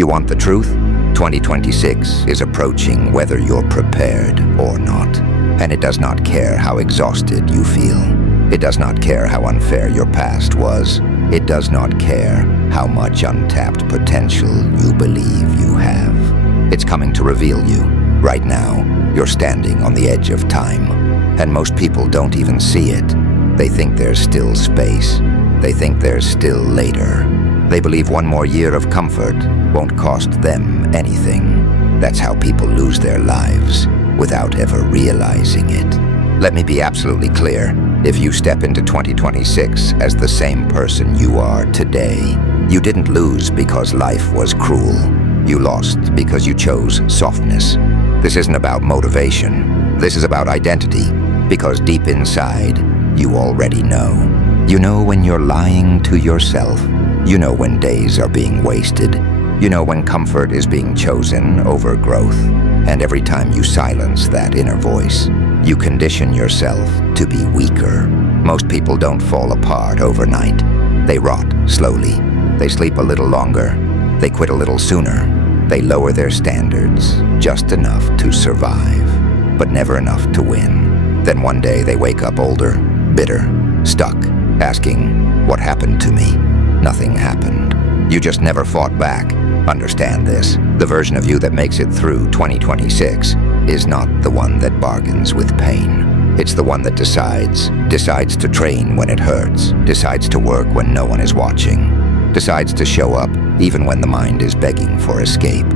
You want the truth? 2026 is approaching whether you're prepared or not. And it does not care how exhausted you feel. It does not care how unfair your past was. It does not care how much untapped potential you believe you have. It's coming to reveal you. Right now, you're standing on the edge of time. And most people don't even see it. They think there's still space. They think there's still later. They believe one more year of comfort won't cost them anything. That's how people lose their lives without ever realizing it. Let me be absolutely clear. If you step into 2026 as the same person you are today, you didn't lose because life was cruel. You lost because you chose softness. This isn't about motivation. This is about identity, because deep inside, you already know. You know when you're lying to yourself. You know when days are being wasted. You know when comfort is being chosen over growth. And every time you silence that inner voice, you condition yourself to be weaker. Most people don't fall apart overnight. They rot slowly. They sleep a little longer. They quit a little sooner. They lower their standards just enough to survive, but never enough to win. Then one day they wake up older, bitter, stuck, asking, "What happened to me?" Nothing happened. You just never fought back. Understand this. The version of you that makes it through 2026 is not the one that bargains with pain. It's the one that decides to train when it hurts, decides to work when no one is watching, decides to show up even when the mind is begging for escape.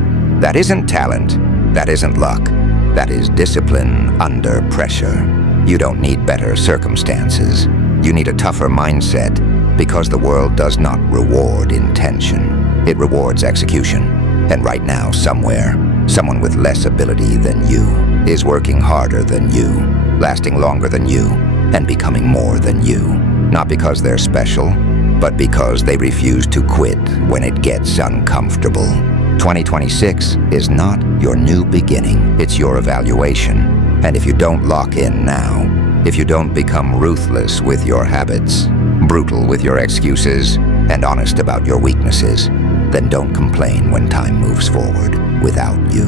That isn't talent. That isn't luck. That is discipline under pressure. You don't need better circumstances. You need a tougher mindset, because the world does not reward intention. It rewards execution. And right now, somewhere, someone with less ability than you is working harder than you, lasting longer than you, and becoming more than you. Not because they're special, but because they refuse to quit when it gets uncomfortable. 2026 is not your new beginning, it's your evaluation. And if you don't lock in now, if you don't become ruthless with your habits, brutal with your excuses, and honest about your weaknesses, then don't complain when time moves forward without you.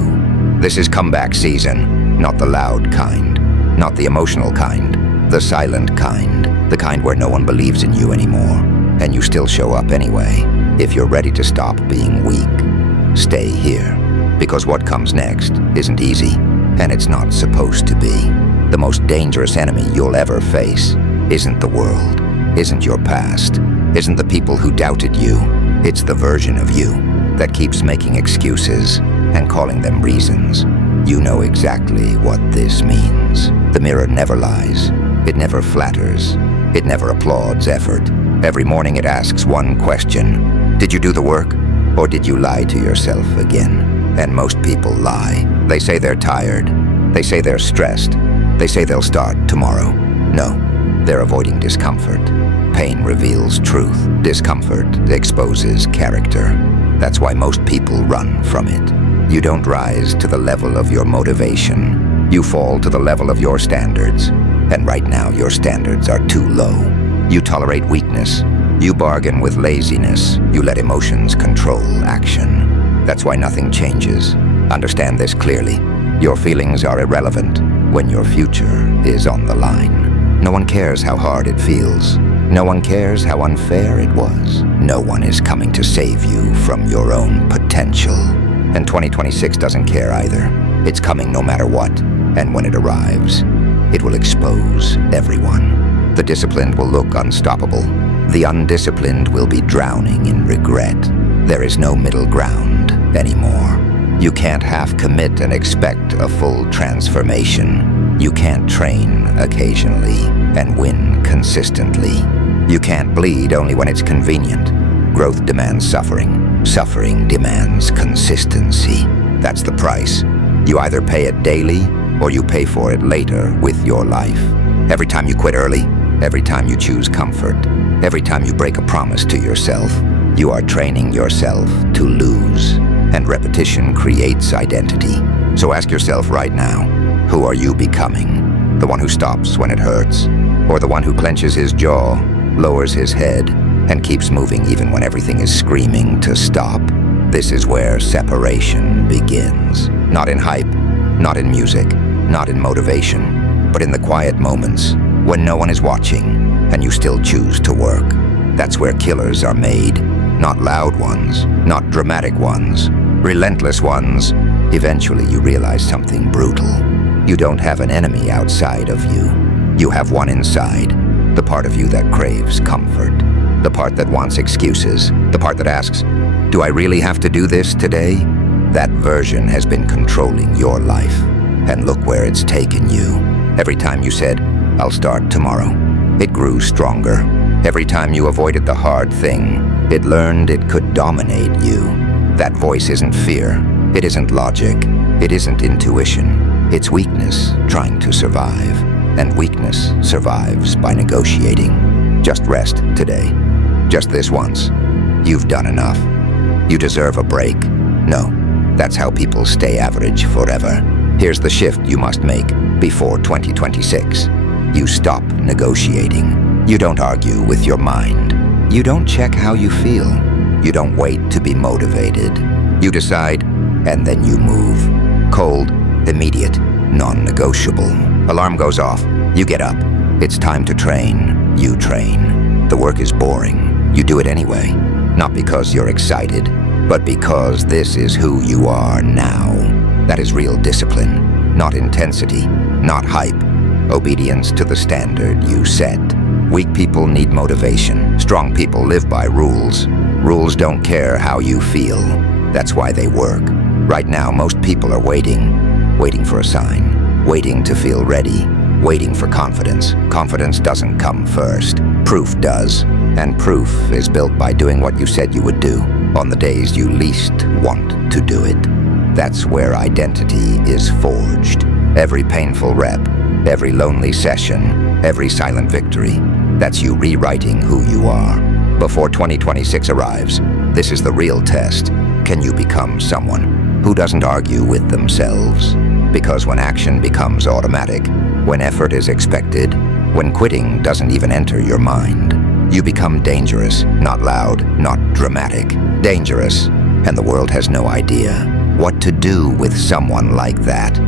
This is comeback season, not the loud kind, not the emotional kind, the silent kind, the kind where no one believes in you anymore, and you still show up anyway. If you're ready to stop being weak, stay here, because what comes next isn't easy, and it's not supposed to be. The most dangerous enemy you'll ever face isn't the world, isn't your past, isn't the people who doubted you. It's the version of you that keeps making excuses and calling them reasons. You know exactly what this means. The mirror never lies. It never flatters. It never applauds effort. Every morning it asks one question. Did you do the work, or did you lie to yourself again? And most people lie. They say they're tired. They say they're stressed. They say they'll start tomorrow. No, they're avoiding discomfort. Pain reveals truth. Discomfort exposes character. That's why most people run from it. You don't rise to the level of your motivation. You fall to the level of your standards. And right now, your standards are too low. You tolerate weakness. You bargain with laziness. You let emotions control action. That's why nothing changes. Understand this clearly. Your feelings are irrelevant when your future is on the line. No one cares how hard it feels. No one cares how unfair it was. No one is coming to save you from your own potential. And 2026 doesn't care either. It's coming no matter what. And when it arrives, it will expose everyone. The disciplined will look unstoppable. The undisciplined will be drowning in regret. There is no middle ground anymore. You can't half commit and expect a full transformation. You can't train occasionally and win consistently. You can't bleed only when it's convenient. Growth demands suffering. Suffering demands consistency. That's the price. You either pay it daily or you pay for it later with your life. Every time you quit early, every time you choose comfort, every time you break a promise to yourself, you are training yourself to lose. And repetition creates identity. So ask yourself right now, who are you becoming? The one who stops when it hurts? Or the one who clenches his jaw, lowers his head, and keeps moving even when everything is screaming to stop? This is where separation begins. Not in hype, not in music, not in motivation, but in the quiet moments when no one is watching and you still choose to work. That's where killers are made. Not loud ones, not dramatic ones, relentless ones. Eventually you realize something brutal. You don't have an enemy outside of you. You have one inside, the part of you that craves comfort, the part that wants excuses, the part that asks, do I really have to do this today? That version has been controlling your life, and look where it's taken you. Every time you said, I'll start tomorrow, it grew stronger. Every time you avoided the hard thing, it learned it could dominate you. That voice isn't fear, it isn't logic, it isn't intuition. It's weakness trying to survive, and weakness survives by negotiating. Just rest today. Just this once. You've done enough. You deserve a break. No, that's how people stay average forever. Here's the shift you must make before 2026. You stop negotiating. You don't argue with your mind. You don't check how you feel. You don't wait to be motivated. You decide, and then you move. Cold, immediate, non-negotiable. Alarm goes off. You get up. It's time to train. You train. The work is boring. You do it anyway. Not because you're excited, but because this is who you are now. That is real discipline. Not intensity. Not hype. Obedience to the standard you set. Weak people need motivation. Strong people live by rules. Rules don't care how you feel. That's why they work. Right now, most people are waiting for a sign, waiting to feel ready, waiting for confidence. Confidence doesn't come first. Proof does. And proof is built by doing what you said you would do on the days you least want to do it. That's where identity is forged. Every painful rep, every lonely session, every silent victory. That's you rewriting who you are. Before 2026 arrives, this is the real test. Can you become someone who doesn't argue with themselves? Because when action becomes automatic, when effort is expected, when quitting doesn't even enter your mind, you become dangerous, not loud, not dramatic. Dangerous, and the world has no idea what to do with someone like that.